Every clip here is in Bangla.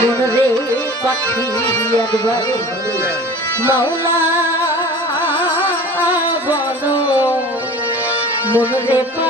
মন রে পাখি একবার। মৌলা বলো মন রে পাখি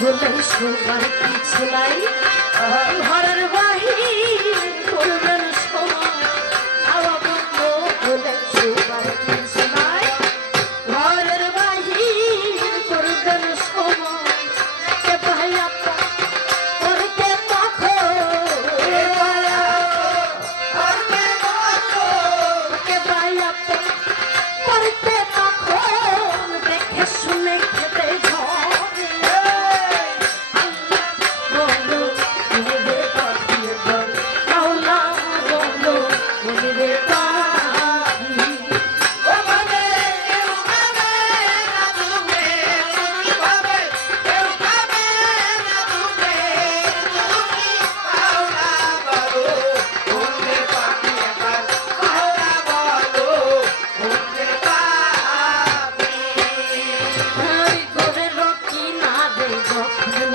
ধুলাই সোনার কিছু নাই ঘরের বাহির করবেন